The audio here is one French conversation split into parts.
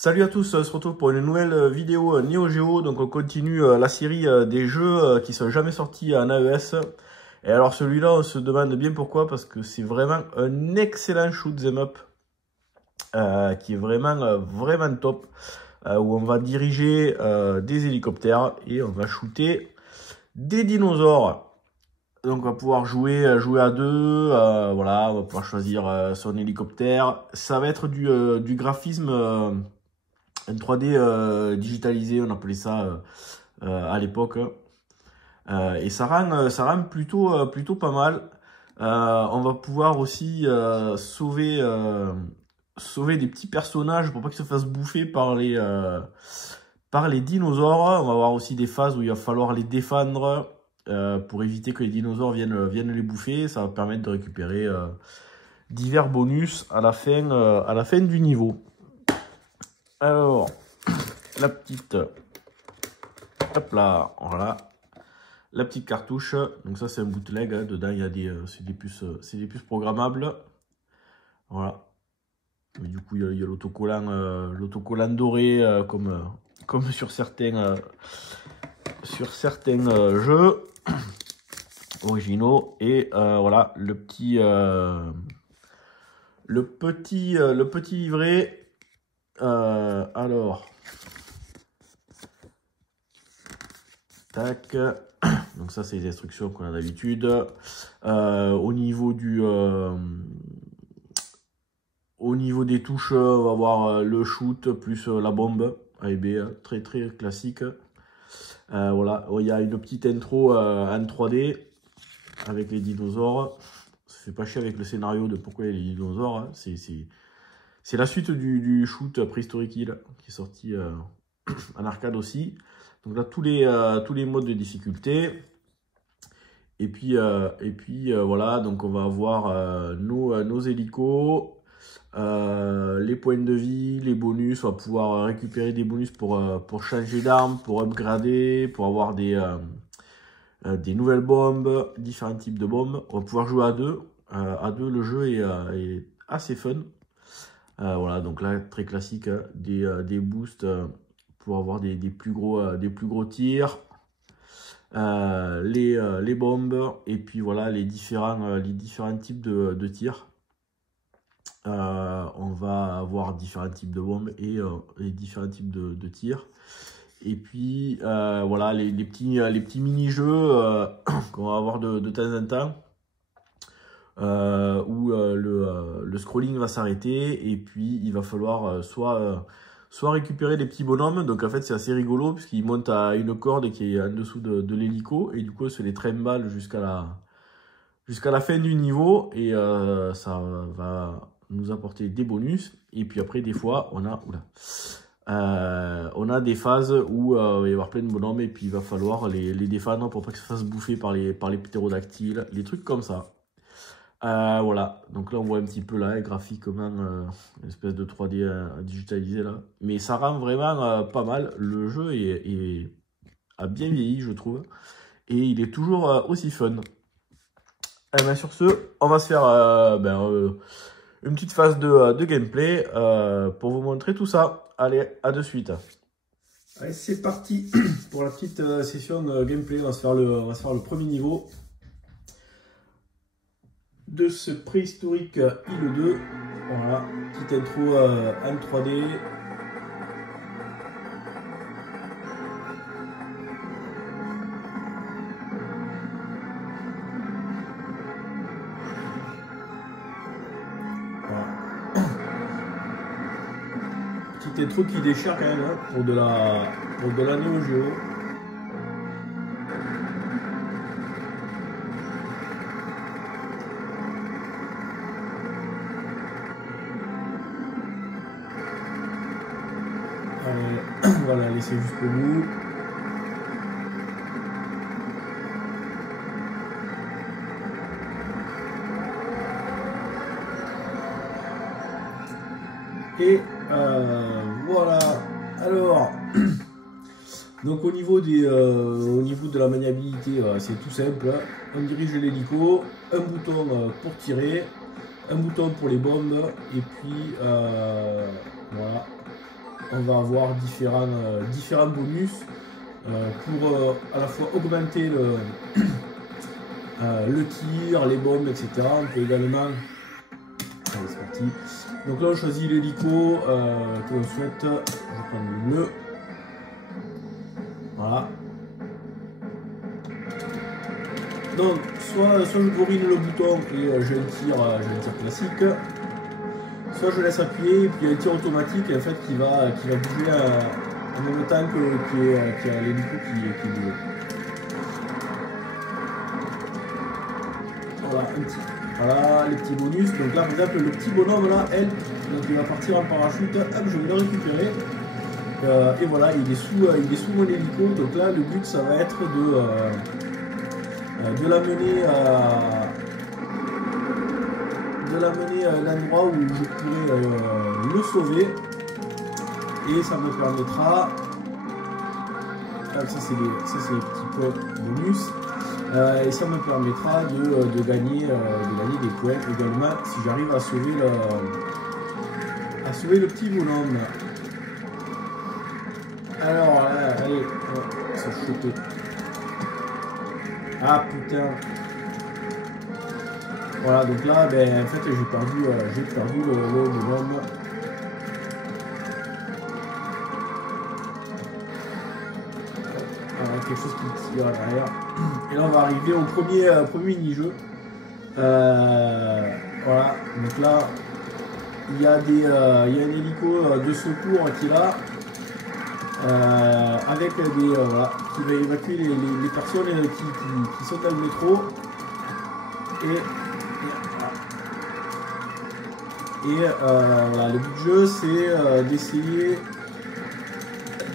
Salut à tous, on se retrouve pour une nouvelle vidéo Neo Geo. Donc on continue la série des jeux qui sont jamais sortis en AES. Et alors celui-là, on se demande bien pourquoi, parce que c'est vraiment un excellent shoot 'em up qui est vraiment top, où on va diriger des hélicoptères et on va shooter des dinosaures. Donc on va pouvoir jouer à deux, voilà, on va pouvoir choisir son hélicoptère. Ça va être du graphisme un 3D digitalisé, on appelait ça à l'époque. Et ça rend plutôt pas mal. On va pouvoir aussi sauver des petits personnages pour pas qu'ils se fassent bouffer par les dinosaures. On va avoir aussi des phases où il va falloir les défendre pour éviter que les dinosaures viennent les bouffer. Ça va permettre de récupérer divers bonus à la fin du niveau. Alors, la petite, hop là, voilà, la petite cartouche. Donc ça c'est un bootleg, hein. Dedans il y a c'est des puces programmables. Voilà. Mais du coup il y a l'autocollant doré comme sur certains jeux originaux. Et voilà le petit livret. Alors, tac. Donc ça, c'est les instructions qu'on a d'habitude. Au niveau des touches, on va avoir le shoot plus la bombe A et B, très classique. Voilà, il y a une petite intro en 3D avec les dinosaures. Ça fait pas chier avec le scénario de pourquoi il y a les dinosaures, hein. C'est la suite du shoot Prehistoric Hill qui est sorti en arcade aussi. Donc là, tous les modes de difficulté. Et puis voilà, donc on va avoir nos hélicos, les points de vie, les bonus. On va pouvoir récupérer des bonus pour changer d'arme, pour upgrader, pour avoir des nouvelles bombes, différents types de bombes. On va pouvoir jouer à deux. À deux, le jeu est assez fun. Voilà, donc là, très classique, hein, des boosts pour avoir des plus gros tirs, les bombes, et puis voilà, les différents types de tirs. On va avoir différents types de bombes et les différents types de tirs. Et puis voilà, les petits mini-jeux qu'on va avoir de temps en temps. Où le scrolling va s'arrêter et puis il va falloir soit récupérer des petits bonhommes. Donc en fait c'est assez rigolo puisqu'ils montent à une corde qui est en dessous de l'hélico et du coup se les trimballe jusqu'à la fin du niveau et ça va nous apporter des bonus. Et puis après des fois on a des phases où il va y avoir plein de bonhommes et puis il va falloir les défendre pour pas qu'ils se fassent bouffer par les ptérodactyles, les trucs comme ça. Voilà, donc là on voit un petit peu là graphiquement une espèce de 3D digitalisé là, mais ça rend vraiment pas mal. Le jeu a bien vieilli, je trouve, et il est toujours aussi fun. Et bien sur ce, on va se faire une petite phase de gameplay pour vous montrer tout ça. Allez, à de suite. Allez, c'est parti pour la petite session gameplay. On va se faire le premier niveau de ce préhistorique Hill 2. Voilà, petite intro en 3D. Voilà. Petite intro qui déchire quand même, hein, pour de la Neo Geo. Voilà, laissez jusqu'au bout. Et voilà. Alors, donc au niveau de la maniabilité, c'est tout simple. On dirige l'hélico, un bouton pour tirer, un bouton pour les bombes, et puis voilà. on va avoir différents bonus pour à la fois augmenter le tir, les bombes, etc. On peut également... Allez, c'est parti. Donc là, on choisit l'hélico que l'on souhaite. Je vais prendre le bleu. Voilà. Donc, soit je bourrine le bouton et j'ai un tir classique, soit je laisse appuyer et puis il y a un tir automatique en fait, qui va bouger en même temps qu'il y a l'hélico qui bouge. Voilà, les petits bonus. Donc là, par exemple, le petit bonhomme là, donc il va partir en parachute. Hop, je vais le récupérer. Et voilà, il est sous mon hélico. Donc là, le but, ça va être de l'amener à l'endroit où je pourrais le sauver. Et ça me permettra... Ça, c'est les petits points bonus. Et ça me permettra de gagner des points également si j'arrive à sauver le petit bonhomme. Alors, allez, ça choper. Ah putain. Voilà, donc là, ben, en fait, j'ai perdu le bonhomme. Voilà, quelque chose qui tire derrière. Et là, on va arriver au premier mini-jeu. Voilà, donc là, il y a un hélico de secours qui est là. Avec voilà, qui va évacuer les personnes qui sont dans le métro. Voilà, le but du jeu, c'est d'essayer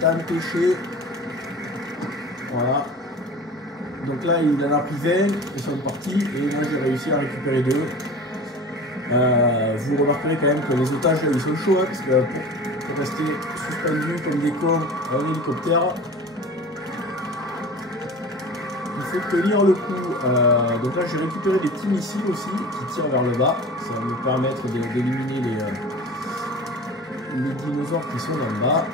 d'empêcher. Voilà. Donc là, il en a pris 20, ils sont partis, et moi j'ai réussi à récupérer 2. Vous remarquerez quand même que les otages, ils sont chauds, hein, parce que pour rester suspendus comme des cons à un hélicoptère, il faut tenir le coup. Donc là, j'ai récupéré des petits missiles aussi, qui tirent vers le bas. Ça va me permettre d'éliminer les dinosaures qui sont en bas.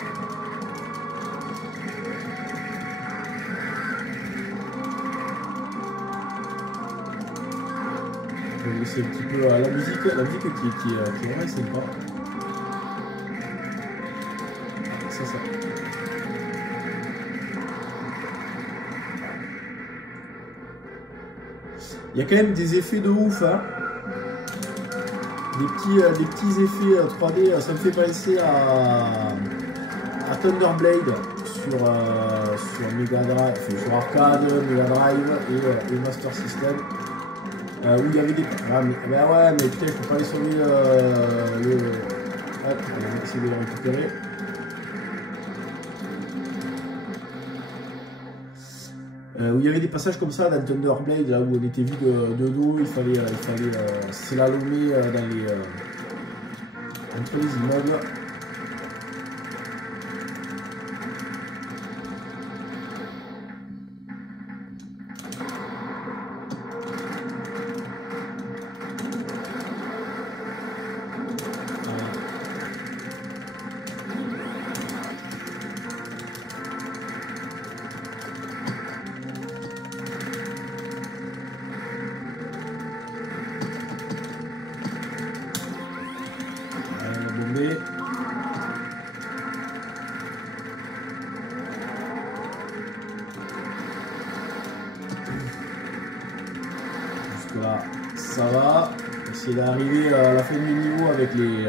Je vais laisser un petit peu la musique qui est vraiment sympa. C'est ça. Il y a quand même des effets de ouf, hein. Des petits effets 3D, ça me fait penser à Thunderblade sur Mega Drive, sur arcade, Mega Drive et Master System. Où il y avait des... Ah, mais putain, il faut pas aller sauver le... Hop, on va essayer de le récupérer. Où il y avait des passages comme ça dans Thunderblade, là où on était vu de dos, il fallait slalomer entre les immeubles. Jusque-là, ça va. Essayer d'arriver à la fin du niveau avec les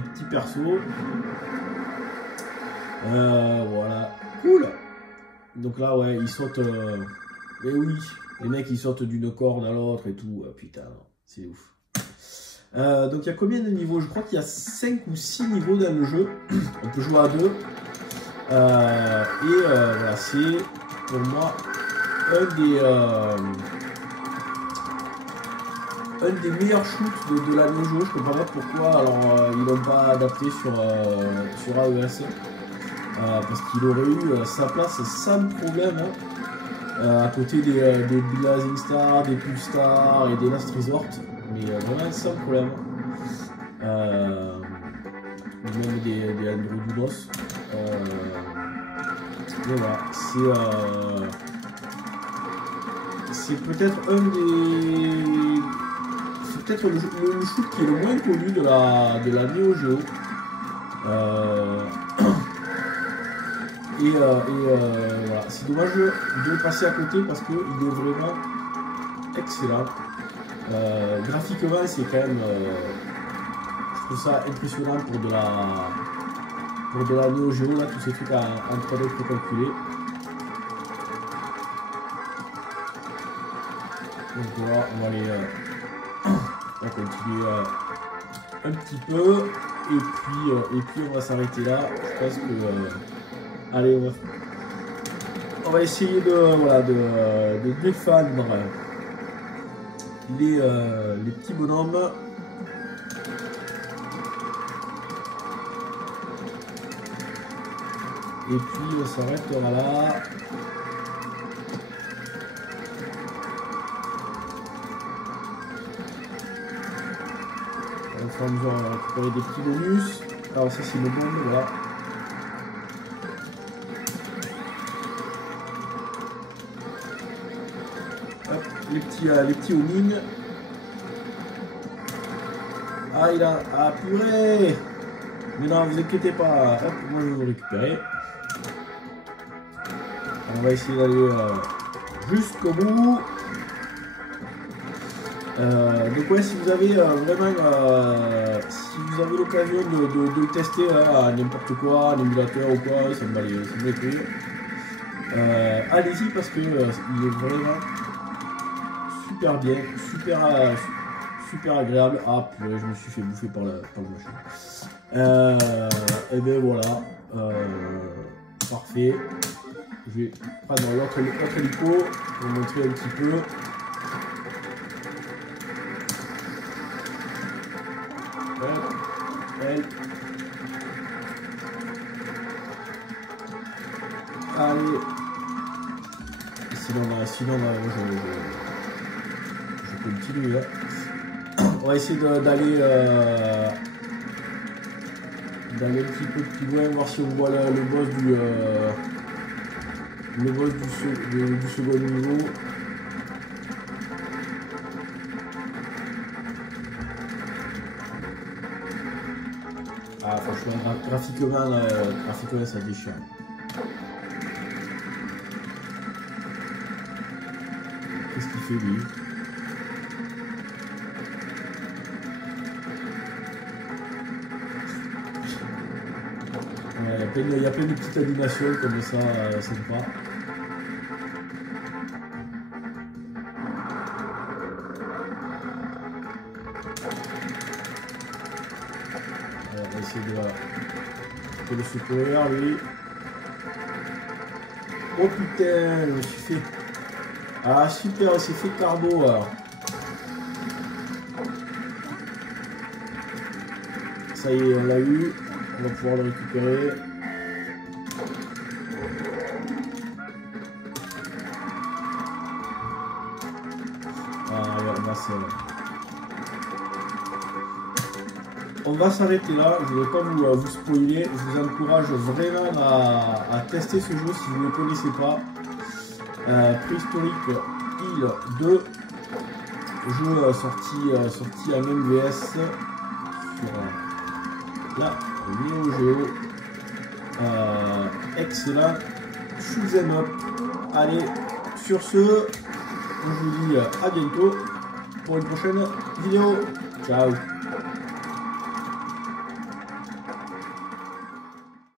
petits persos. Voilà. Cool. Donc là, ouais, ils sautent. Et oui, les mecs, ils sautent d'une corde à l'autre et tout. Putain, c'est ouf. Donc il y a combien de niveaux? Je crois qu'il y a 5 ou 6 niveaux dans le jeu. On peut jouer à 2. Voilà, c'est pour moi un des meilleurs shoots de l'année jeu. Je comprends pas pourquoi alors ils l'ont pas adapté sur AES. Parce qu'il aurait eu sa place sans problème, hein, à côté des Blazing Star, des Pulstar et des Last Resort, mais vraiment sans problème. ou même des Androidos. Mais voilà, c'est peut-être c'est peut-être le shoot qui est le moins connu de la Neo Geo. Voilà, c'est dommage de passer à côté parce qu'il est vraiment excellent. Graphiquement, c'est quand même, je trouve ça impressionnant pour de la Neo Geo, là, tous ces trucs en 3D précalculés. Donc voilà, on va continuer un petit peu et puis on va s'arrêter là. Je pense que allez, on va essayer de défendre les petits bonhommes. Et puis on s'arrêtera là. On va récupérer des petits bonus. Alors ça c'est une bombe, voilà. Hop, les petits Onin. Ah il a. Ah purée. Mais non, vous inquiétez pas. Hop, moi je vais vous récupérer. On va essayer d'aller jusqu'au bout. Donc ouais, si vous avez si vous avez l'occasion de le tester à n'importe quoi, un émulateur ou quoi, ça me va les couilles. Allez-y parce que il est vraiment super bien, super agréable. Ah purée, je me suis fait bouffer par le machin. Et bien voilà, parfait. Je vais prendre l'autre hélico pour vous montrer un petit peu. Allez. Sinon je continue. Hein. On va essayer d'aller un petit peu plus loin, voir si on voit le boss du second niveau. Ah franchement, graphiquement ça déchire. Qu'est-ce qu'il fait lui? Il y a plein de petites animations comme ça, sympa. Alors, on va essayer de le secourir lui. Oh putain, je me suis fait. Ah super, il s'est fait carbo alors. Ça y est, on l'a eu. On va pouvoir le récupérer. Ah regarde, on va s'arrêter là. Je ne vais pas vous spoiler. Je vous encourage vraiment à tester ce jeu si vous ne le connaissez pas. Préhistorique Hill 2, jeu sorti à MVS sur la Neo Geo. Excellent, shoot them up. Allez, sur ce, je vous dis à bientôt pour une prochaine vidéo. Ciao.